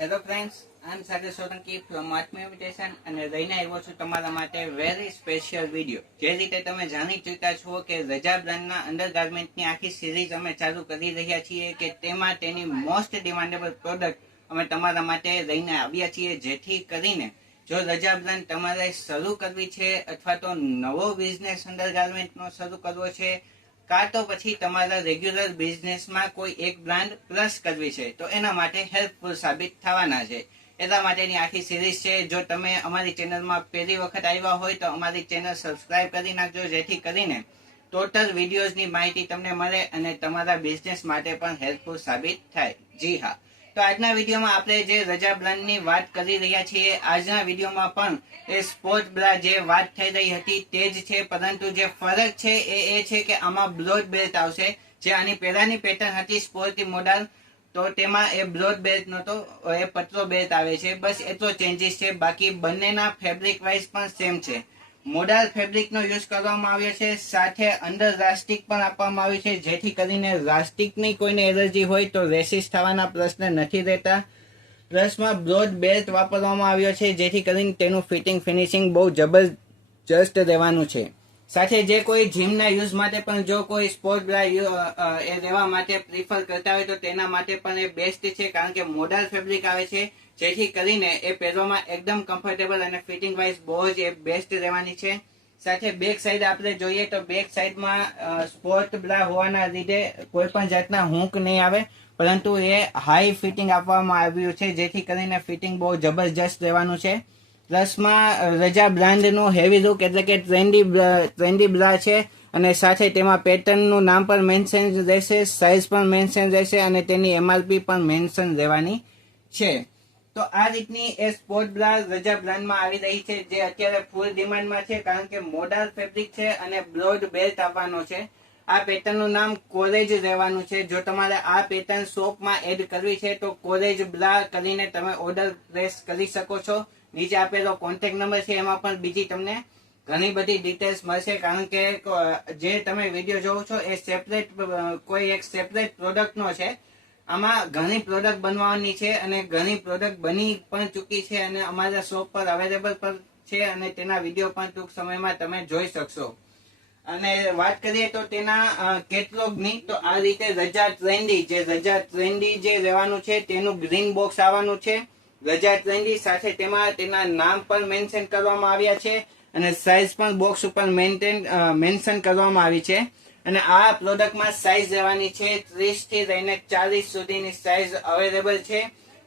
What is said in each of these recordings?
Hello friends, I am Sagar Solanki from આત્મી invitation અને લઈને આવ્યો છું તમારા માટે વેરી સ્પેશિયલ વિડીયો. જે રીતે તમે જાણી ચૂક્યા છો કે રજા બ્રાન્ડના અંડરગાર્મેન્ટની આખી સિરીઝ અમે ચાલુ કરી રહ્યા છીએ કે તેમાં તેની મોસ્ટ ડિમાન્ડેબલ પ્રોડક્ટ અમે તમારા માટે લઈને આવ્યા છીએ, જેથી કરીને જો રજા બ્રાન્ડ તમારે શરૂ કરવી છે અથવા તો નવો બિઝનેસ અંડરગાર્મેન્ટનો શરૂ કરવો છે કાં તો પછી તમારા રેગ્યુલર બિઝનેસમાં કોઈ એક બ્રાન્ડ પ્લસ કરવી છે તો એના માટે હેલ્પફુલ સાબિત થવાના છે. એટલા માટેની આખી સિરીઝ છે. જો તમે અમારી ચેનલમાં પહેલી વખત આવ્યા હોય તો અમારી ચેનલ સબસ્ક્રાઇબ કરી નાખજો, જેથી કરીને ટોટલ વિડીયોઝની માહિતી તમને મળે અને તમારા બિઝનેસ માટે પણ હેલ્પફુલ સાબિત થાય. જી હા, તો આજના વિડીયોમાં આપણે જે રજા બ્રાન્ડની વાત કરી રહ્યા છીએ, આજના વિડીયોમાં પણ એ સ્પોર્ટ બ્રા જે વાત થઈ રહી હતી તે જ છે, પરંતુ જે ફરક છે એ છે કે આમાં બ્લોડ બેલ્ટ આવશે. જે આની પહેલાની પેટર્ન હતી સ્પોર્ટી મોડલ, તો તેમાં એ બ્લોડ બેલ્ટ નહોતો, એ પતલો બેલ્ટ આવે છે. બસ એટલો ચેન્જીસ છે. બાકી બંનેના ફેબ્રિક વાઇઝ પણ સેમ છે. મોડલ ફેબ્રિકનો યુઝ કરવામાં આવ્યો છે, સાથે અંદર રાસ્ટિક પણ આપવામાં આવ્યું છે, જેથી કરીને રાસ્ટિકની કોઈને એલર્જી હોય તો રેસિસ થવાના પ્રશ્ન નથી રહેતા. પ્લસમાં બ્રોડ બેલ્ટ વાપરવામાં આવ્યો છે, જેથી કરીને તેનું ફિટિંગ ફિનિશિંગ બહુ જબરજસ્ત રહેવાનું છે. સાથે જે કોઈ જીમના યુઝ માટે પણ જો કોઈ સ્પોર્ટ બ્રા એ લેવા માટે પ્રિફર કરતા હોય તો તેના માટે પણ એ બેસ્ટ છે, કારણ કે મોડલ ફેબ્રિક આવે છે, જેથી કરીને એ પહેરવામાં એકદમ કમ્ફર્ટેબલ અને ફિટિંગ વાઇઝ બહુ જ એ બેસ્ટ રહેવાની છે. સાથે બેક સાઈડ આપણે જોઈએ તો બેક સાઈડમાં સ્પોર્ટ બ્રા હોવાના લીધે કોઈ પણ જાતના હૂંક નહીં આવે, પરંતુ એ હાઈ ફિટિંગ આપવામાં આવ્યું છે, જેથી કરીને ફિટિંગ બહુ જબરજસ્ત રહેવાનું છે. પ્લસમાં રજા બ્રાન્ડનું હેવી લુક એટલે કે ટ્રેન્ડી બ્રા છે, અને સાથે તેમાં પેટર્નનું નામ પણ મેન્શન રહેશે, સાઇઝ પણ મેન્શન રહેશે અને તેની એમઆરપી પણ મેન્શન રહેવાની છે. તો આ રીતની એ સ્પોર્ટ બ્રા રજા બ્રાન્ડમાં આવી રહી છે, જે અત્યારે ફૂલ ડિમાન્ડમાં છે, કારણ કે મોડલ ફેબ્રિક છે અને બ્રોડ બેલ્ટ આપવાનો છે. આ પેટર્નનું નામ કોલેજ રહેવાનું છે. જો તમારે આ પેટર્ન શોપમાં એડ કરવી છે તો કોલેજ બ્રા કરીને તમે ઓર્ડર પ્લેસ કરી શકો છો. નીચે આપેલો કોન્ટેક્ટ નંબર છે, એમાં પણ બીજી તમને ઘણી બધી ડિટેલ્સ મળશે, કારણ કે જે તમે વિડીયો જોવો છો એ સેપરેટ કોઈ એક સેપરેટ પ્રોડક્ટનો છે. આમાં ઘણી પ્રોડક્ટ બનવાની છે અને ઘણી પ્રોડક્ટ બની પણ ચૂકી છે અને અમારા શોપ પર અવેલેબલ પણ છે, અને તેના વિડીયો પણ ટૂંક સમયમાં તમે જોઈ શકશો. અને વાત કરીએ તો તેના કેટલોગની, તો આ રીતે રજા ટ્રેન્ડી જે રહેવાનું છે તેનું ગ્રીન બોક્સ આવવાનું છે. રજા ટ્રેન્ડી સાથે તેમાં તેના નામ પણ મેન્શન કરવામાં આવ્યા છે અને સાઇઝ પણ બોક્સ ઉપર મેન્શન કરવામાં આવી છે. અને આ પ્રોડક્ટમાં સાઇઝ રહેવાની છે 30 થી લઈને 40 સુધીની સાઇઝ અવેલેબલ છે.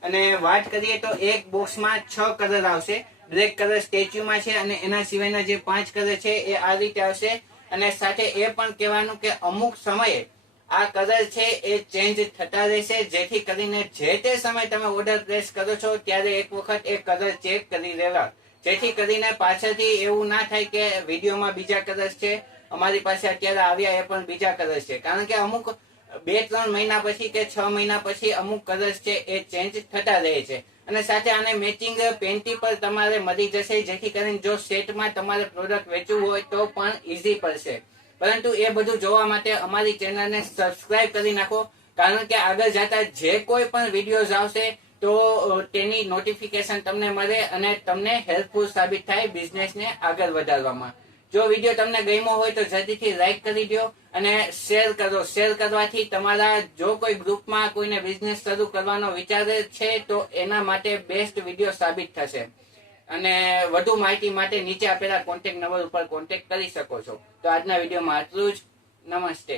અને વાત કરીએ તો એક બોક્સમાં 6 કલર આવશે. બ્લેક કલર સ્ટેચ્યુમાં છે અને એના સિવાયના જે 5 કલર છે એ આ રીતે આવશે. અને સાથે એ પણ કહેવાનું કે અમુક સમયે આ કલર છે એ ચેન્જ થતા રહેશે, જેથી કરીને જે તે સમય તમે ઓર્ડર પ્લેસ કરો છો ત્યારે એક વખત એ કલર ચેક કરી લેવા, જેથી કરીને પાછળથી એવું ના થાય કે વિડીયોમાં બીજા કલર્સ છે, અમારી પાસે અત્યારે આવ્યા એ પણ બીજા કલર્સ છે. કારણ કે અમુક 2-3 મહિના પછી કે 6 મહિના પછી અમુક કલર્સ છે એ ચેન્જ થતા રહે છે. અને સાથે આને મેચિંગ પેન્ટી પર તમારે મળી જશે, જેથી કરીને જો સેટમાં તમારે પ્રોડક્ટ વેચવું હોય તો પણ ઈઝી પડશે. પરંતુ એ બધું જોવા માટે અમારી ચેનલને સબસ્ક્રાઇબ કરી નાખો, કારણ કે આગળ જતા જે કોઈ પણ વિડીયોઝ આવશે તો તેની નોટિફિકેશન તમને મળે અને તમને હેલ્પફુલ સાબિત થાય બિઝનેસને આગળ વધારવામાં. જો વિડીયો તમને ગમ્યો હોય તો જલ્દીથી લાઈક કરી દો અને શેર કરો. શેર કરવાથી તમારા જો કોઈ ગ્રુપમાં કોઈને બિઝનેસ શરૂ કરવાનો વિચાર છે તો એના માટે બેસ્ટ વિડીયો સાબિત થશે. અને વધુ માહિતી માટે નીચે આપેલા કોન્ટેક્ટ નંબર ઉપર કોન્ટેક્ટ કરી શકો છો. તો આજના વિડીયોમાં આટલું જ. નમસ્તે.